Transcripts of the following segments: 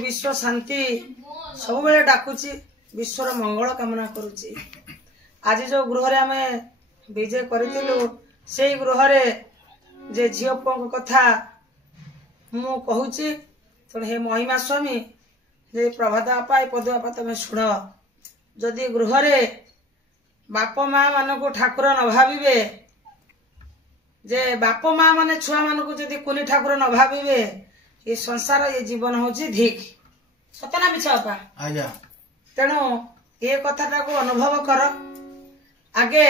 विश्व शांति सब बेले डाकुची विश्वर मंगल कामना करुची। आज जो गृह आम विजय करूँ से गृह जे झील कथा मु कहूची तेणु हे महिमा स्वामी जे प्रभात बापा पद बापा तुम शुण जदि गृह बाप माँ मान को ठाकुर न भावे जे बाप माँ माने छुआ मान को जदि कुनी ठाकुर न भावे ये संसार ये जीवन हूँ धिक सतना मिछा बापा। तेणु ये कथाटा को अनुभव कर आगे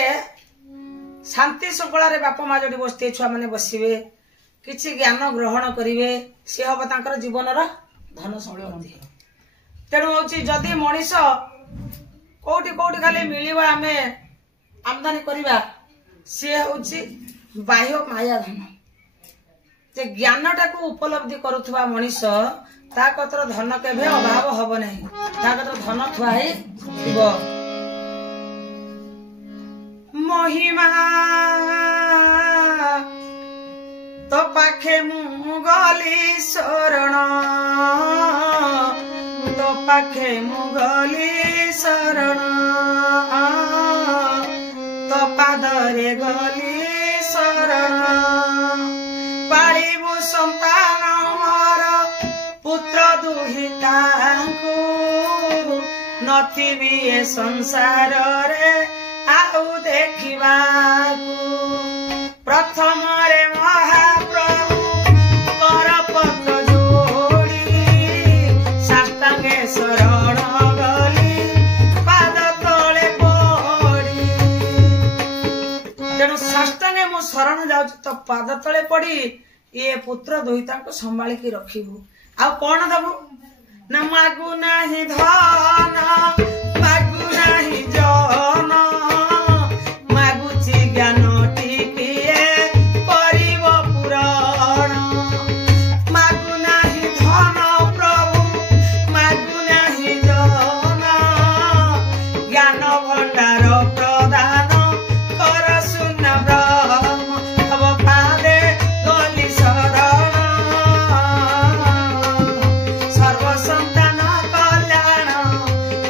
शांति श्रृंखला बाप माँ जो बसते छुआ मैंने बसवे किसी ज्ञान ग्रहण करेंगे सी हम तांकर जीवन धन संपत्ति। तेणु हूँ जदि मनीष कौटी कौटी खाली मिल आम आमदानी करवा सी हूँ बाह्य माया धन जे ज्ञानटा को उपलब्धि करुवा मनीष ता कतर धन केभे अभाव हब नहीं ता कतर धन थुआई महिमा तो पाखे मु गली शरण तो पाखे मु गली शरण तो पादरे गली शरण पालिबु संतान मोर पुत्र दुहिता नथिबी ए संसार रे आउ देखा प्रथम रे महाप्रभु कर पद जोड़ी साष्टांगे शरण गली पाद तले पड़ी। तेणु साष्टांगे मु शरण जाऊँ तो पाद तले पड़ी ये पुत्र दुहिता को संभालिकी रखिबु आ कौन दबु न मागु नाही धन मागु नाही जन मागुची ज्ञान टिकिए करिब पुराण मागु नाही धन प्रभु मागु नाही जन ज्ञान भंडार प्रदान कर सुना ब्रह्म अब पादे गली शरण सर्व संतान कल्याण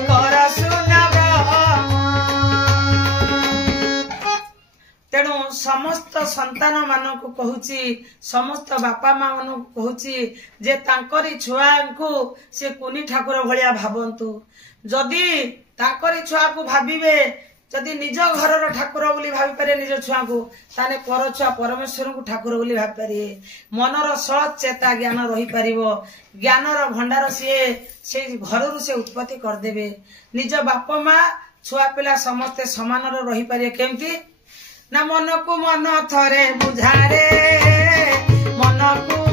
कर सुना ब्रह्म। तेणु समस्त संतान मान को कहूची समस्त बापा माँ मान को कहूची जे तांकरी छुआ को से कुनी ठाकुर भलिया भावंतु जदि तांकरी छुआ को भाविबे जदि निज घर ठाकुर बोली भावी पारे निज छुआ को ताने पर छुआ परमेश्वर को ठाकुर बोली भावी पारे मनर सत चेता ज्ञान रही पारिबो ज्ञानर भंडार से घर से उत्पत्ति करदेबे निज बाप माँ छुआ पिला समस्ते समान रही पारे केमती ना मन को मन थरे बुझारे मन को